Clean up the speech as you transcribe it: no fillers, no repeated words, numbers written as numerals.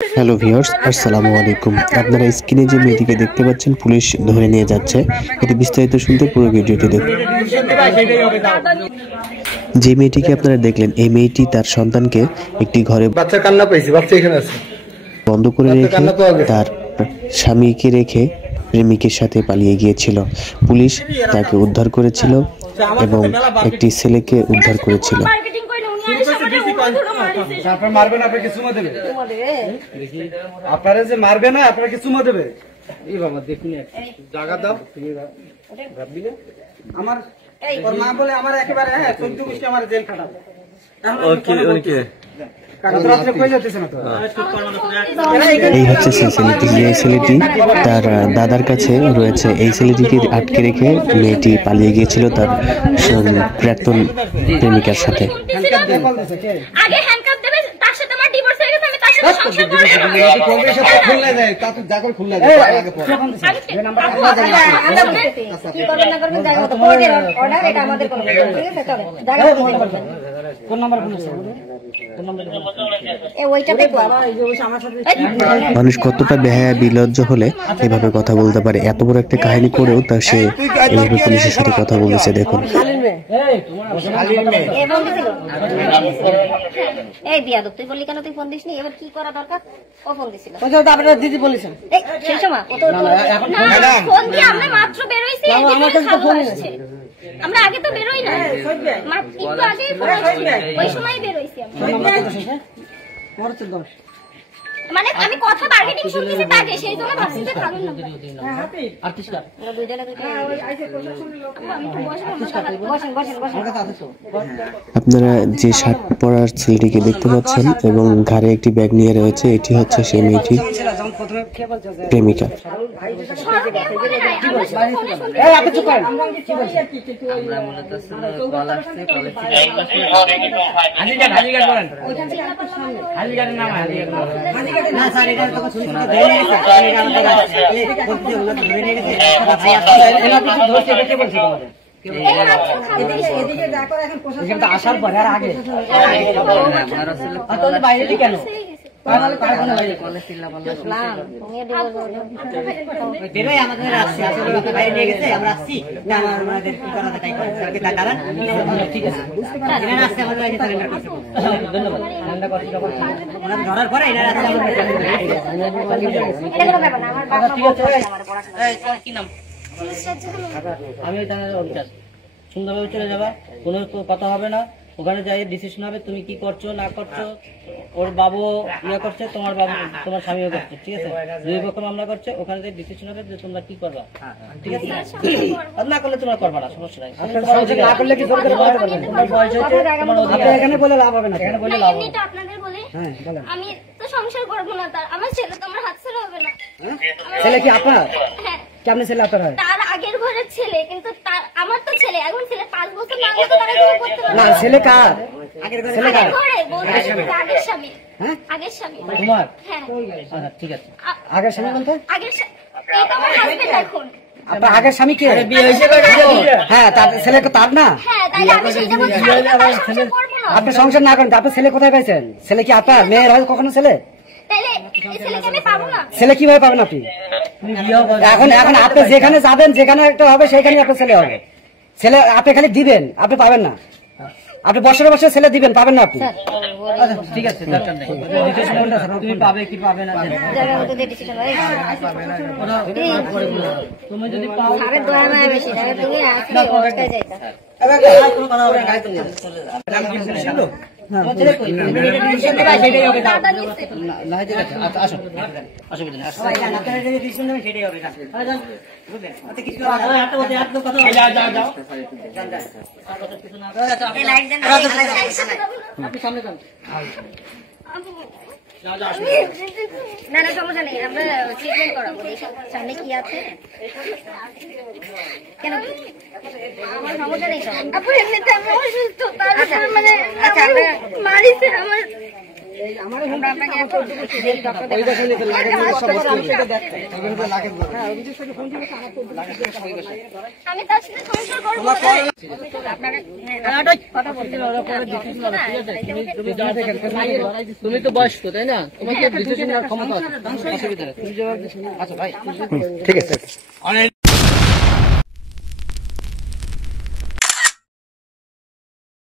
Hello viewers, আসসালামু আলাইকুম। আপনারা স্ক্রিনে যে মেয়েটিকে দেখতে পাচ্ছেন পুলিশ ধরে নিয়ে যাচ্ছে, এটি বিস্তারিত শুনতে পুরো ভিডিওটি দেখুন। যে মেয়েটিকে আপনারা দেখলেন, এই মেয়েটি তার সন্তানকে একটি ঘরে বাচ্চা কান্না পাইছি, বাচ্চা এখানে আছে বন্ধ করে রেখে তার স্বামীকে রেখে প্রেমিকের সাথে পালিয়ে গিয়েছিল। পুলিশ তাকে উদ্ধার করেছিল এবং একটি ছেলেকে উদ্ধার করেছিল। আপনার মারবেন, আপনাকে চুমা দেবে, আপনারা যে মারবে না আপনাকে চুমা দেবে। এই বাবা দেখুন, জায়গা দাও। আমার ওর মা বলে আমার একেবারে 14 গোষ্ঠী আমার জেল খাটাবে। এই হচ্ছে সেই ছেলেটি, যে ছেলেটি তার দাদার কাছে রয়েছে। এই ছেলেটিকে আটকে রেখে মেয়েটি পালিয়ে গিয়েছিল তার প্রাক্তন প্রেমিকার সাথে। মানুষ কতটা বেহায়া বিলজ্জ হলে এভাবে কথা বলতে পারে। এত বড় একটা কাহিনী করেও তা সে এইভাবে পুলিশের সাথে কথা বলেছে। দেখুন, এই বিয়াদব, তুই বললি কেন তুই ফোন দিসনি? এবার কি করা দরকার? ও ফোন দিছিল, আপনারা দিদি বলেছেন সেই সময় ফোন দিয়ে আমরা মাত্র বেরোইছি, আমরা আগে তো বেরোই না, একটু আগে ওই সময় বেরোইছি মানে আমি কথা বার্গেনিং শুনতেছি তাকে, সেই জন্য ভাবছি যে ভালো না। আপনারা যে শার্ট পরা ছেলেটিকে দেখতে পাচ্ছেন এবং ঘাড়ে একটি ব্যাগ নিয়ে রয়েছে, এটি হচ্ছে সেই মেয়েটির প্রেমিকা। আসার পরে আর আগে বাইরে কেন ধরার পরে আমি ওই সুন্দরভাবে চলে যাবা, কোনো কথা হবে না। ওখানে যাই ডিসিশন হবে তুমি কি করছো না করছো। ওর বাবু ইয়ে করছে, তোমার বাবু তোমার স্বামীও করছে, ঠিক আছে? দুই পক্ষ মামলা করছে, ওখানে যাই ডিসিশন হবে যে তোমরা কি করবা, ঠিক আছে? না করলে তোমরা করবা না, সমস্যা নাই। না করলে কি তোমার বয়স হচ্ছে, তোমার অধিকার। এখানে বলে লাভ হবে না, এখানে বলে লাভ হবে না। আপনাদের বলে আমি তো সংসার করবো না, তার আমার ছেলে তো আমার হাত ছেড়ে হবে না। ছেলে কি আপনার? কেমন ছেলে আপনার হয়? তার আগের ঘরের ছেলে, কিন্তু আমার তো ছেলে এখন, ছেলে 5 বছর না হলে তো তারা কিছু করতে পারবে না। ছেলে কার? আগের ঘরে ছেলে কার? আগের স্বামী। হ্যাঁ, আগের স্বামী তোমার? হ্যাঁ, আচ্ছা ঠিক আছে। আগের স্বামী বলতে আগের এই তো আমার হাজবেন্ড এখন। আপনার আগের স্বামী কে? হ্যাঁ, তার ছেলে তার না। হ্যাঁ, তাইলে আমি সেইটা বলছি, আপনি সংসার না করেন, আপনার ছেলে কোথায় পাইছেন? ছেলে কি আপনার মেয়ের হয় কখনো ছেলে? তাইলে এই ছেলেকে আমি পাবো না। ছেলে কিভাবে পাবেন আপনি? এখন এখন আপনি যেখানে যাবেন, যেখানে একটা হবে সেখানে আপনার ছেলে হবে। ছেলে আপনি খালি দিবেন, আপনি পাবেন না। আপনি বছরে বছরে ছেলে দিবেন, পাবেন না আপনি। ঠিক আছে, তুমি পাবে কি পাবে না তুমি যদি পাও না না সমস্যা নেই, আমরা ট্রিটমেন্ট করাবো। সামনে কি আছে কেন আমার সমস্যা নেই। আপু এমনিতে আমি অসুস্থ, মানে মারিছে আমার আমি তার সাথে সংসার করবো না। তুমি তো বয়স্ক তাই না, তোমাকে ডিসিশন নেওয়ার ক্ষমতা আছে, অসুবিধা নেই। তুমি যেভাবে আচ্ছা ভাই ঠিক আছে।